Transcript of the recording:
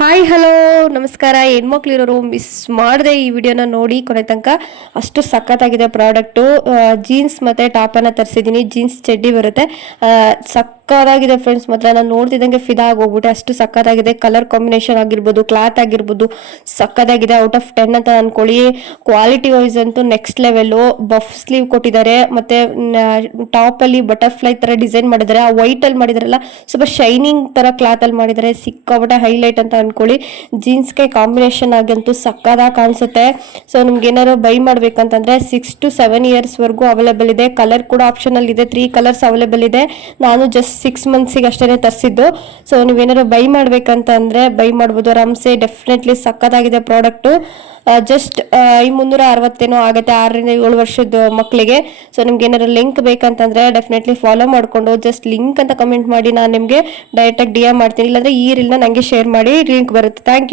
Hi hello ನಮಸ್ಕಾರ. ಹೆಣ್ಮಕ್ಳಿರೋರು miss ಮಾಡದೆ ಈ ವಿಡಿಯೋನ ನೋಡಿ ಕೊನೆ ತನಕ. ಅಷ್ಟು ಸಖತ್ತಾಗಿದೆ ಪ್ರಾಡಕ್ಟು. ಜೀನ್ಸ್ ಮತ್ತು ಟಾಪನ್ನು ತರಿಸಿದ್ದೀನಿ. ಜೀನ್ಸ್ ಚಡ್ಡಿ ಬರುತ್ತೆ. ಸಕ್ಕತ್ತಾಗಿದೆ ಫ್ರೆಂಡ್ಸ್. ಮಾತ್ರ ನಾನು ನೋಡ್ತಿದ್ದಂಗೆ ಫಿದಾ ಆಗೋಗ್ಬಿಟ್ಟೆ. ಅಷ್ಟು ಸಕ್ಕತ್ತಾಗಿದೆ. ಕಲರ್ ಕಾಂಬಿನೇಷನ್ ಆಗಿರ್ಬೋದು, ಕ್ಲಾತ್ ಆಗಿರ್ಬೋದು ಸಕ್ಕತ್ತಾಗಿದೆ. ಔಟ್ ಆಫ್ 10 ಅಂತ ಅನ್ಕೊಳ್ಳಿ. ಕ್ವಾಲಿಟಿ ವೈಸ್ ಅಂತೂ ನೆಕ್ಸ್ಟ್ ಲೆವೆಲ್ಲು. ಬಫ್ ಸ್ಲೀವ್ ಕೊಟ್ಟಿದ್ದಾರೆ. ಮತ್ತು ಟಾಪಲ್ಲಿ ಬಟರ್ಫ್ಲೈ ಥರ ಡಿಸೈನ್ ಮಾಡಿದ್ದಾರೆ. ಆ ವೈಟಲ್ಲಿ ಮಾಡಿದಾರಲ್ಲ, ಸ್ವಲ್ಪ ಶೈನಿಂಗ್ ಥರ ಕ್ಲಾತಲ್ಲಿ ಮಾಡಿದ್ದಾರೆ. ಸಿಕ್ಕಾಪಟ್ಟೆ ಹೈಲೈಟ್ ಅಂತ ಅನ್ಕೊಳ್ಳಿ. ಜೀನ್ಸ್ಗೆ ಕಾಂಬಿನೇಷನ್ ಆಗಂತೂ ಸಕ್ಕದಾಗಿ ಕಾಣಿಸುತ್ತೆ. ಸೊ ನಿಮ್ಗೆ ಏನಾದ್ರು ಬೈ ಮಾಡ್ಬೇಕಂತಂದ್ರೆ 6 to 7 years ವರೆಗೂ ಅವೈಲೇಬಲ್ ಇದೆ. ಕಲರ್ ಕೂಡ ಆಪ್ಷನಲ್ ಇದೆ. 3 ಕಲರ್ಸ್ ಅವೈಲೇಬಲ್ ಇದೆ. ನಾನು ಜಸ್ಟ್ 6 ಮಂತ್ಸಿಗೆ ಅಷ್ಟೇ ತರಿಸಿದ್ದು. ಸೊ ನೀವೇನಾದ್ರು ಬೈ ಮಾಡ್ಬೇಕಂತ ಅಂದ್ರೆ ಬೈ ಮಾಡ್ಬೋದು ಆರಾಮ್ಸೆ. ಡೆಫಿನೆಟ್ಲಿ ಸಕ್ಕತ್ತಾಗಿದೆ ಪ್ರಾಡಕ್ಟು. ಜಸ್ಟ್ ಈ 360 ಆಗುತ್ತೆ 6 ರಿಂದ 7 ವರ್ಷದ ಮಕ್ಕಳಿಗೆ. ಸೊ ನಿಮ್ಗೆ ಏನಾದ್ರು ಲಿಂಕ್ ಬೇಕಂತಂದ್ರೆ ಡೆಫಿನೆಟ್ಲಿ ಫಾಲೋ ಮಾಡ್ಕೊಂಡು ಜಸ್ಟ್ ಲಿಂಕ್ ಅಂತ ಕಮೆಂಟ್ ಮಾಡಿ, ನಾನು ನಿಮಗೆ ಡೈರೆಕ್ಟಾಗಿ DM ಮಾಡ್ತೀನಿ. ಇಲ್ಲಾಂದ್ರೆ ಈ ರೀಲ್ನ ನನಗೆ ಶೇರ್ ಮಾಡಿ, ಲಿಂಕ್ ಬರುತ್ತೆ. Thank you.